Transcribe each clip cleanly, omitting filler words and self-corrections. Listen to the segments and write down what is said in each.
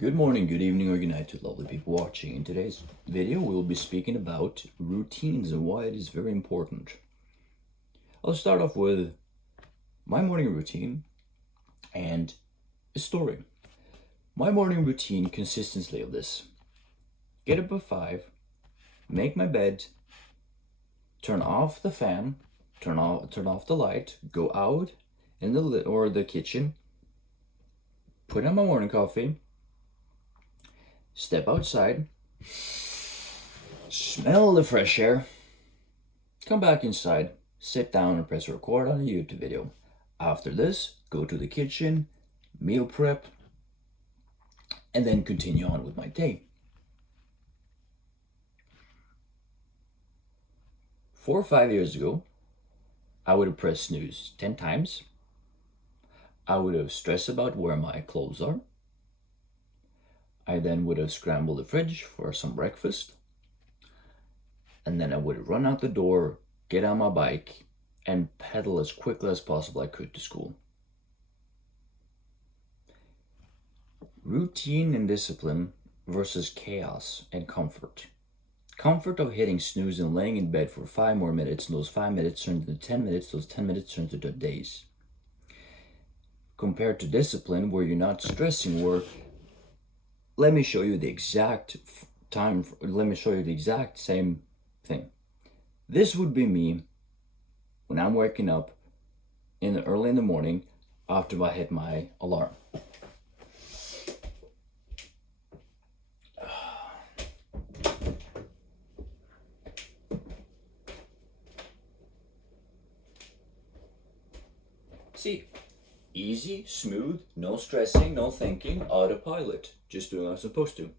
Good morning, good evening, or good night to lovely people watching. In today's video, we'll be speaking about routines and why it is very important. I'll start off with my morning routine and a story. My morning routine consistency of this: get up at 5, make my bed, turn off the fan, turn off the light, go out in the kitchen, put on my morning coffee, step outside, smell the fresh air, come back inside, sit down and press record on a YouTube video. After this, go to the kitchen, meal prep, and then continue on with my day. 4 or 5 years ago, I would have pressed snooze 10 times. I would have stressed about where my clothes are. I then would have scrambled the fridge for some breakfast. And then I would run out the door, get on my bike, and pedal as quickly as possible I could to school. Routine and discipline versus chaos and comfort. Comfort of hitting snooze and laying in bed for 5 more minutes, and those 5 minutes turn into 10 minutes, those 10 minutes turn into days. Compared to discipline, where you're not stressing work, let me show you the exact same thing. This would be me when I'm waking up early in the morning after I hit my alarm. See, easy, smooth, no stressing, no thinking, autopilot, just doing what I'm supposed to.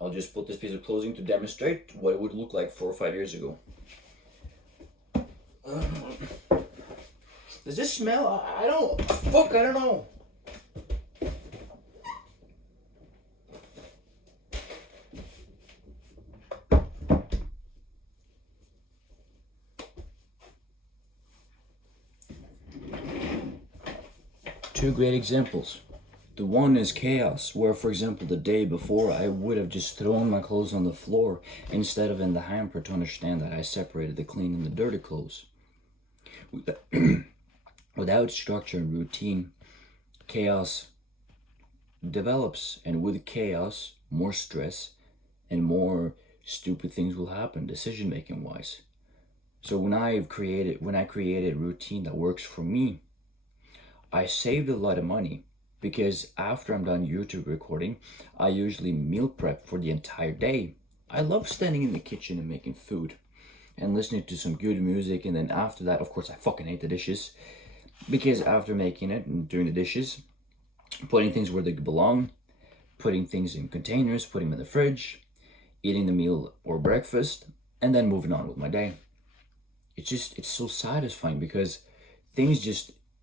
I'll just put this piece of clothing to demonstrate what it would look like 4 or 5 years ago. Does this smell? I don't know. Two great examples. The one is chaos, where, for example, the day before I would have just thrown my clothes on the floor instead of in the hamper to understand that I separated the clean and the dirty clothes. Without structure and routine, chaos develops, and with chaos, more stress and more stupid things will happen, decision-making wise. So when I created a routine that works for me, I saved a lot of money, because after I'm done YouTube recording, I usually meal prep for the entire day. I love standing in the kitchen and making food and listening to some good music, and then after that, of course, I fucking hate the dishes, because after making it and doing the dishes, putting things where they belong, putting things in containers, putting them in the fridge, eating the meal or breakfast, and then moving on with my day. It's so satisfying, because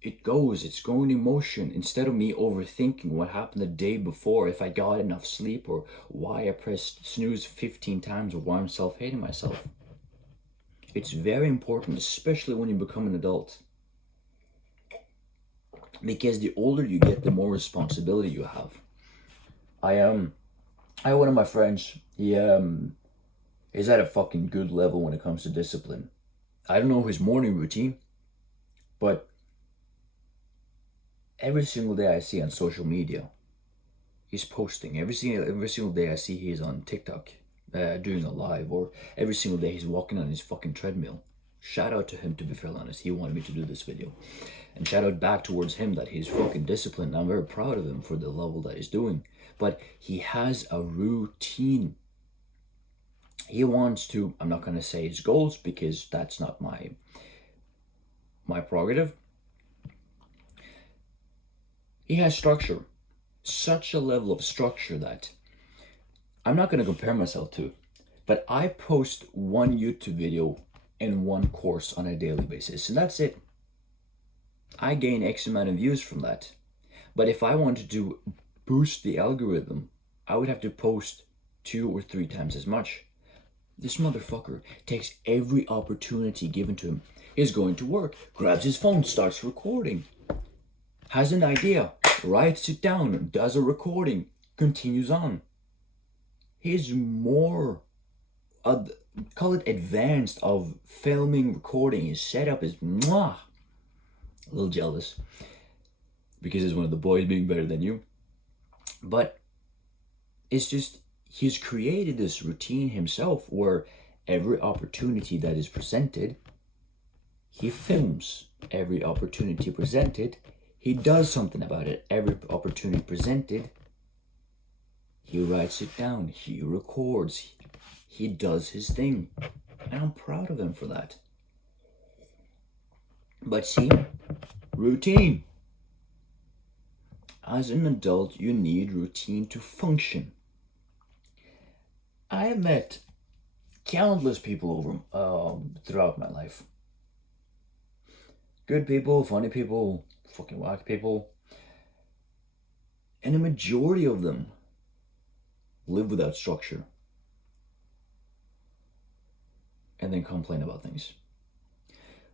it's going in motion, instead of me overthinking what happened the day before, if I got enough sleep, or why I pressed snooze 15 times, or why I'm self-hating myself. It's very important, especially when you become an adult, because the older you get, the more responsibility you have. I have one of my friends, he is at a fucking good level when it comes to discipline. I don't know his morning routine, but every single day I see on social media, he's posting. Every single day I see he's on TikTok doing a live, or every single day he's walking on his fucking treadmill. Shout out to him, to be fair honest. He wanted me to do this video. And shout out back towards him that he's fucking disciplined. I'm very proud of him for the level that he's doing. But he has a routine. He wants to, I'm not going to say his goals, because that's not my prerogative. He has structure, such a level of structure that I'm not going to compare myself to, but I post one YouTube video and one course on a daily basis, and that's it. I gain X amount of views from that. But if I wanted to boost the algorithm, I would have to post 2 or 3 times as much. This motherfucker takes every opportunity given to him. He's going to work, grabs his phone, starts recording. has an idea, writes it down, does a recording, continues on. He's more, call it advanced of filming, recording. His setup is mwah. A little jealous because it's one of the boys being better than you. But it's just, he's created this routine himself where every opportunity that is presented, he films. Every opportunity presented, he does something about it. Every opportunity presented, he writes it down. He records. He does his thing. And I'm proud of him for that. But see, routine. As an adult, you need routine to function. I have met countless people over throughout my life. Good people, funny people, fucking whack people. And a majority of them live without structure. And then complain about things.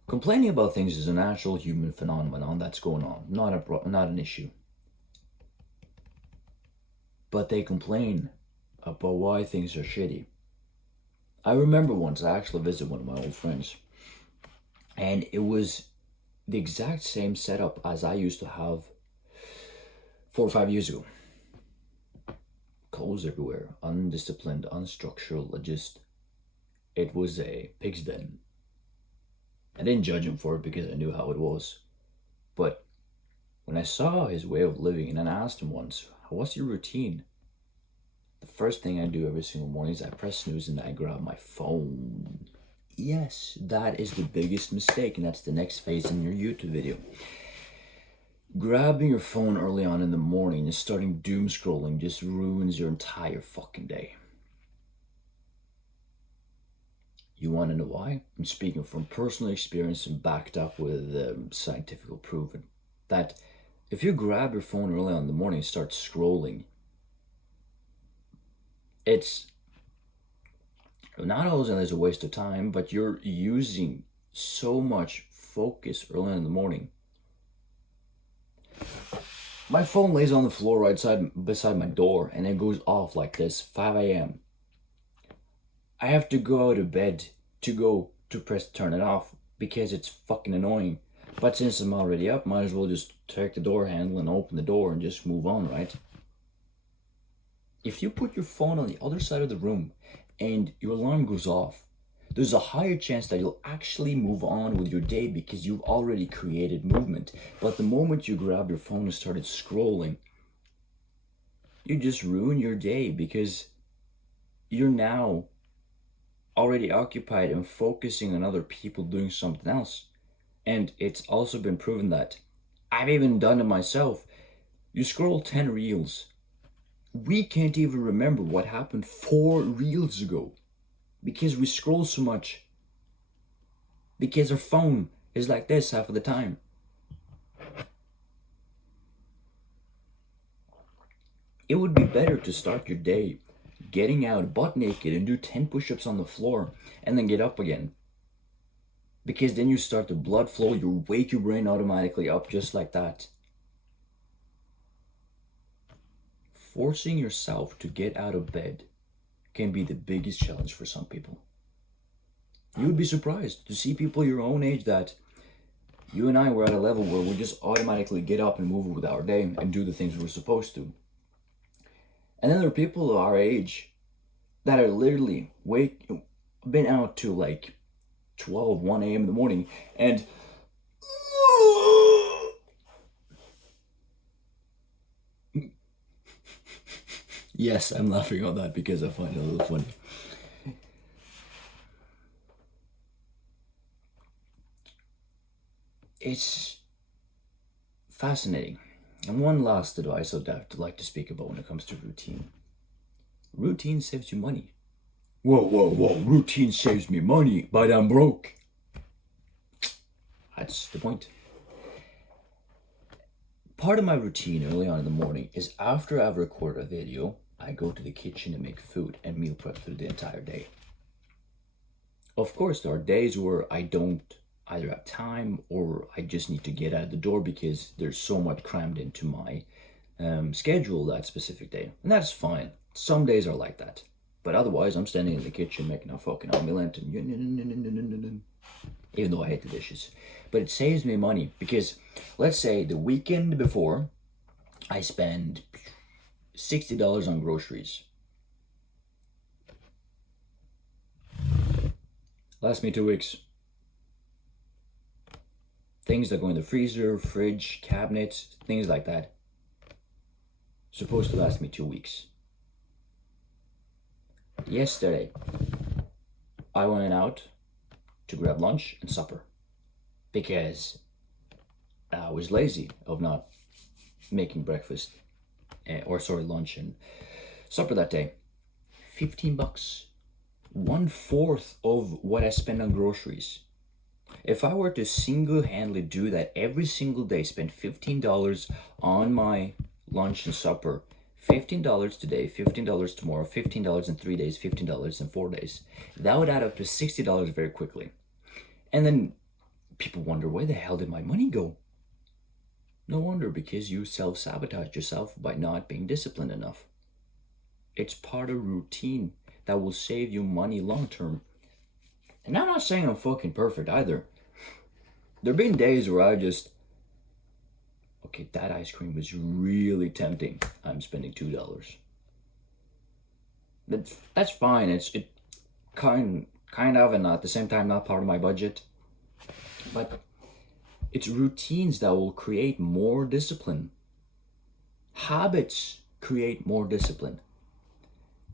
Complaining about things is a natural human phenomenon that's going on, not an issue. But they complain about why things are shitty. I remember once I actually visited one of my old friends, and it was the exact same setup as I used to have 4 or 5 years ago. Clothes everywhere, undisciplined, unstructured, it was a pig's den. I didn't judge him for it because I knew how it was. But when I saw his way of living, and then I asked him once, what's your routine? The first thing I do every single morning is I press snooze and I grab my phone. Yes, that is the biggest mistake, and that's the next phase in your YouTube video. Grabbing your phone early on in the morning and starting doom scrolling just ruins your entire fucking day. You want to know why? I'm speaking from personal experience and backed up with scientific proven that if you grab your phone early on in the morning and start scrolling, it's not only a waste of time, but you're using so much focus early in the morning. My phone lays on the floor beside my door, and it goes off like this, 5 a.m. I have to go out of bed to turn it off because it's fucking annoying. But since I'm already up, might as well just take the door handle and open the door and just move on, right? If you put your phone on the other side of the room and your alarm goes off, there's a higher chance that you'll actually move on with your day because you've already created movement. But the moment you grab your phone and started scrolling, you just ruin your day because you're now already occupied and focusing on other people doing something else. And it's also been proven that I've even done it myself. You scroll 10 reels. We can't even remember what happened 4 reels ago because we scroll so much. Because our phone is like this half of the time. It would be better to start your day getting out butt naked and do 10 push-ups on the floor and then get up again. Because then you start the blood flow, you wake your brain automatically up just like that. Forcing yourself to get out of bed can be the biggest challenge for some people. You would be surprised to see people your own age that you and I were at a level where we just automatically get up and move with our day and do the things we're supposed to. And then there are people our age that are literally been out to like 12, 1 a.m. in the morning and yes, I'm laughing on that because I find it a little funny. It's fascinating. And one last advice I'd like to speak about when it comes to routine. Routine saves you money. Whoa. Routine saves me money, but I'm broke. That's the point. Part of my routine early on in the morning is after I've recorded a video, I go to the kitchen and make food and meal prep through the entire day. Of course, there are days where I either have time or I just need to get out of the door because there's so much crammed into my schedule that specific day. And that's fine. Some days are like that. But otherwise, I'm standing in the kitchen making a fucking omelette, and even though I hate the dishes. But it saves me money because, let's say, the weekend before, I spend $60 on groceries. Lasts me 2 weeks. Things that go in the freezer, fridge, cabinets, things like that. Supposed to last me 2 weeks. Yesterday, I went out to grab lunch and supper because I was lazy of not making breakfast lunch and supper that day. $15, 1/4 of what I spend on groceries. If I were to single-handedly do that every single day, spend $15 on my lunch and supper, $15 today, $15 tomorrow, $15 in 3 days, $15 in 4 days, that would add up to $60 very quickly. And then people wonder, where the hell did my money go? No wonder, because you self-sabotage yourself by not being disciplined enough. It's part of routine that will save you money long term. And I'm not saying I'm fucking perfect either. There have been days where I just, okay, that ice cream was really tempting. I'm spending $2. That's fine. It kind of, and at the same time not part of my budget. But it's routines that will create more discipline. Habits create more discipline.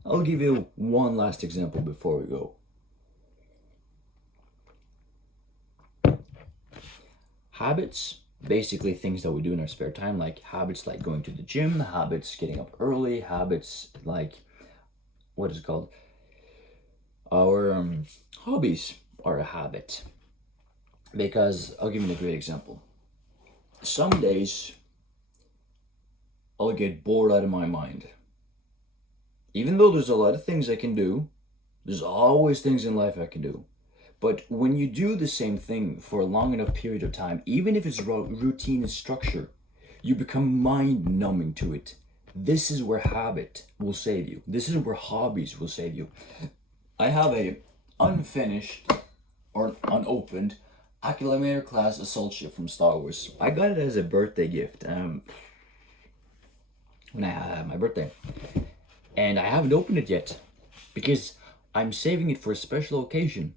I'll give you one last example before we go. Habits, basically things that we do in our spare time, like habits like going to the gym, habits getting up early, habits like, what is it called? Our hobbies are a habit. Because, I'll give you a great example. Some days, I'll get bored out of my mind. Even though there's a lot of things I can do, there's always things in life I can do. But when you do the same thing for a long enough period of time, even if it's routine and structure, you become mind-numbing to it. This is where habit will save you. This is where hobbies will save you. I have a unfinished or unopened Acclimator class assault ship from Star Wars. I got it as a birthday gift when I had my birthday. And I haven't opened it yet because I'm saving it for a special occasion.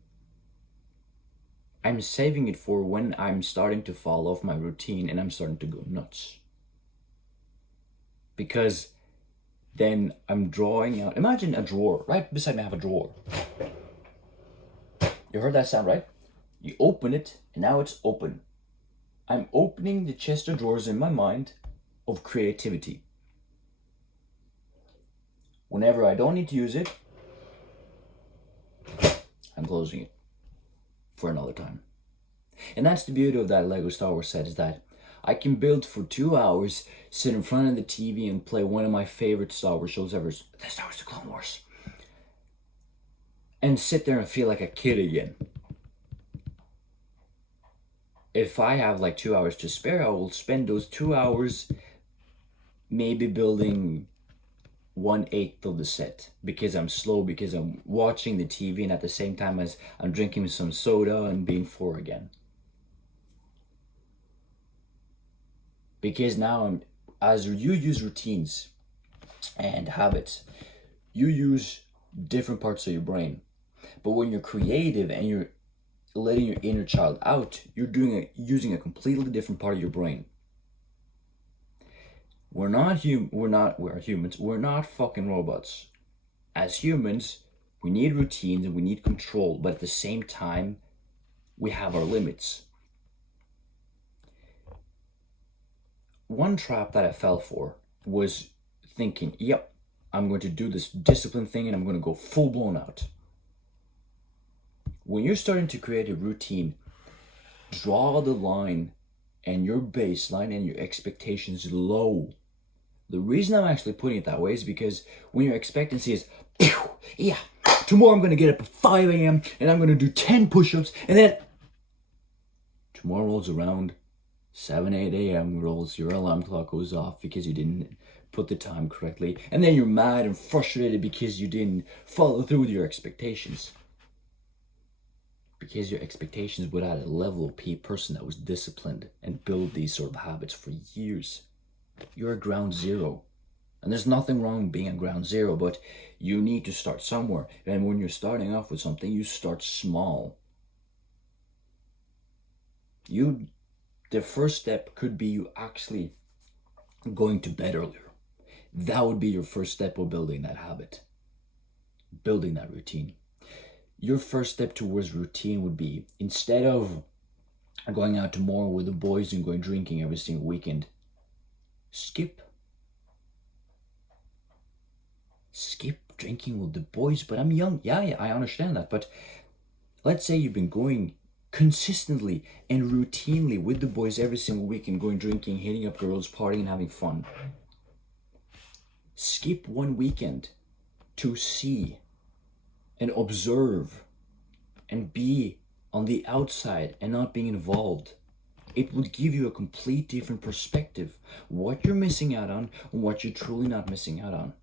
I'm saving it for when I'm starting to fall off my routine and I'm starting to go nuts. Because then I'm drawing out, imagine a drawer, right beside me I have a drawer. You heard that sound, right? You open it and now it's open. I'm opening the chest of drawers in my mind of creativity. Whenever I don't need to use it, I'm closing it for another time. And that's the beauty of that Lego Star Wars set, is that I can build for 2 hours, sit in front of the TV and play one of my favorite Star Wars shows ever, the Star Wars The Clone Wars. And sit there and feel like a kid again. If I have like 2 hours to spare, I will spend those 2 hours maybe building 1/8 of the set, because I'm slow, because I'm watching the TV and at the same time as I'm drinking some soda and being 4 again. Because now as you use routines and habits, you use different parts of your brain. But when you're creative and you're letting your inner child out, you're using a completely different part of your brain. We're humans. We're not fucking robots. As humans, we need routines and we need control, but at the same time, we have our limits. One trap that I fell for was thinking, yep, I'm going to do this discipline thing and I'm going to go full blown out. When you're starting to create a routine, draw the line and your baseline and your expectations low. The reason I'm actually putting it that way is because when your expectancy is, yeah, tomorrow I'm going to get up at 5 a.m. and I'm going to do 10 push-ups, and then Tomorrow rolls around, 7, 8 a.m. rolls, your alarm clock goes off because you didn't put the time correctly, and then you're mad and frustrated because you didn't follow through with your expectations. Because your expectations were at a level of person that was disciplined and built these sort of habits for years. You're at ground zero. And there's nothing wrong with being at ground zero, but you need to start somewhere. And when you're starting off with something, you start small. The first step could be you actually going to bed earlier. That would be your first step of building that habit, building that routine. Your first step towards routine would be, instead of going out tomorrow with the boys and going drinking every single weekend, skip drinking with the boys. But I'm young. Yeah, I understand that. But let's say you've been going consistently and routinely with the boys every single weekend, going drinking, hitting up girls, partying, and having fun. Skip one weekend to see and observe and be on the outside and not being involved. It will give you a complete different perspective, what you're missing out on and what you're truly not missing out on.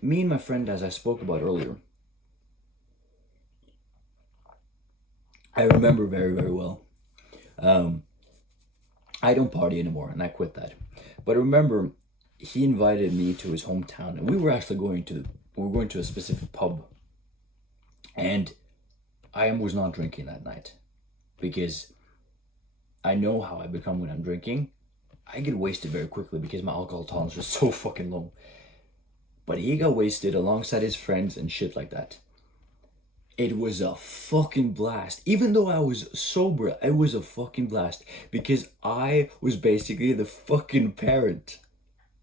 Me and my friend, as I spoke about earlier, I remember very, very well. I don't party anymore, and I quit that. But I remember he invited me to his hometown, and we were actually going to a specific pub. And I was not drinking that night because I know how I become when I'm drinking. I get wasted very quickly because my alcohol tolerance is so fucking low. But he got wasted alongside his friends and shit like that. It was a fucking blast. Even though I was sober, it was a fucking blast because I was basically the fucking parent.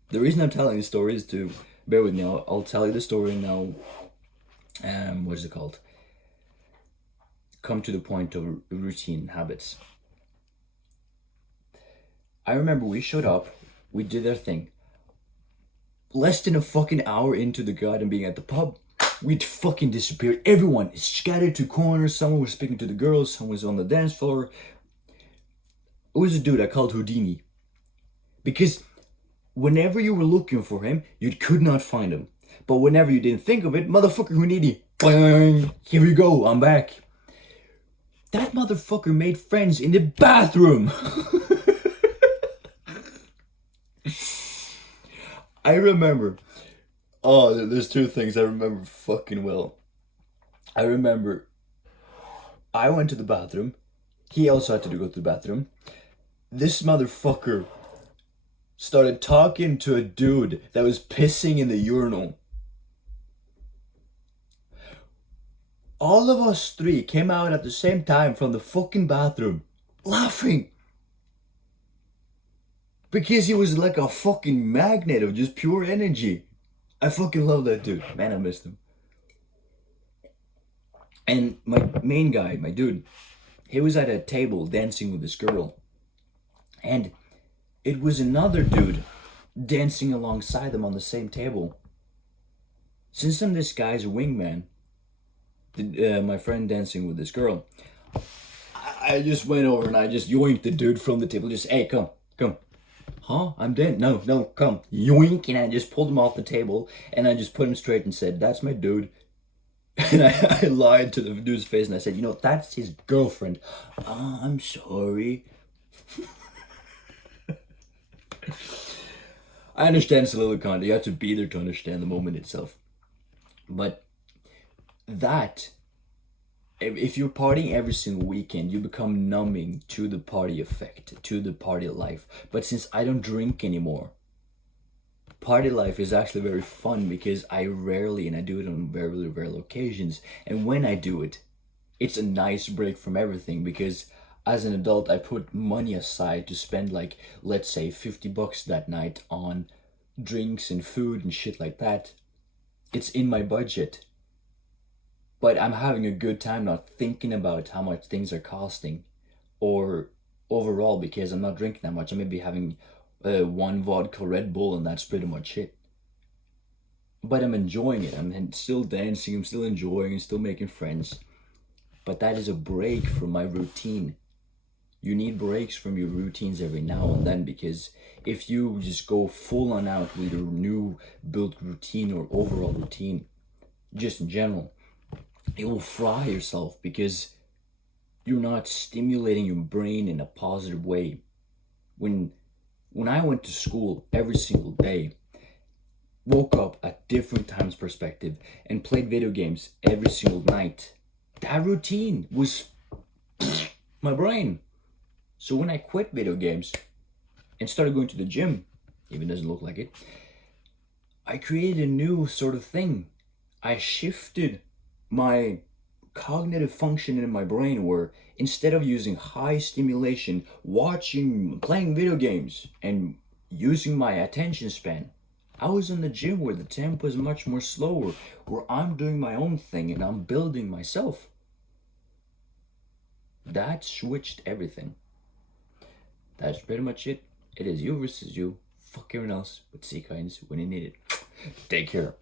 The reason I'm telling this story is to, bear with me, I'll tell you the story now. What is it called? Come to the point of routine habits. I remember we showed up, we did our thing. Less than a fucking hour into the garden being at the pub, we'd fucking disappeared. Everyone is scattered to corners. Someone was speaking to the girls, someone was on the dance floor. It was a dude I called Houdini. Because whenever you were looking for him, you could not find him. But whenever you didn't think of it, motherfucker Houdini, boing, here we go, I'm back. That motherfucker made friends in the bathroom. I remember, there's two things I remember fucking well. I remember I went to the bathroom. He also had to go to the bathroom. This motherfucker started talking to a dude that was pissing in the urinal. All of us three came out at the same time from the fucking bathroom, laughing. Because he was like a fucking magnet of just pure energy. I fucking love that dude. Man, I missed him. And my main guy, my dude, he was at a table dancing with this girl. And it was another dude dancing alongside them on the same table. Since I'm this guy's wingman, my friend dancing with this girl, I just went over and I just yoinked the dude from the table. Just, hey, come. Huh? I'm dead. No, come. Yoink. And I just pulled him off the table and I just put him straight and said, that's my dude. And I lied to the dude's face and I said, that's his girlfriend. Oh, I'm sorry. I understand it's a little kind. You have to be there to understand the moment itself. But that, if you're partying every single weekend, you become numbing to the party effect, to the party life. But since I don't drink anymore, party life is actually very fun because I rarely, and I do it on very rare occasions, and when I do it, it's a nice break from everything because as an adult, I put money aside to spend like, let's say $50 that night on drinks and food and shit like that. It's in my budget. But I'm having a good time not thinking about how much things are costing or overall because I'm not drinking that much. I may be having one vodka Red Bull and that's pretty much it. But I'm enjoying it. I'm still dancing, I'm still enjoying, I'm still making friends. But that is a break from my routine. You need breaks from your routines every now and then, because if you just go full on out with your new built routine or overall routine, just in general, it will fry yourself because you're not stimulating your brain in a positive way. When when I went to school every single day, woke up at different times perspective, and played video games every single night, that routine was my brain. So when I quit video games and started going to the gym, even doesn't look like it, I created a new sort of thing. I shifted my cognitive function in my brain, where instead of using high stimulation, watching, playing video games, and using my attention span, I was in the gym where the tempo is much more slower, where I'm doing my own thing and I'm building myself. That switched everything. That's pretty much it. It is you versus you. Fuck everyone else, but see kindness when you need it. Take care.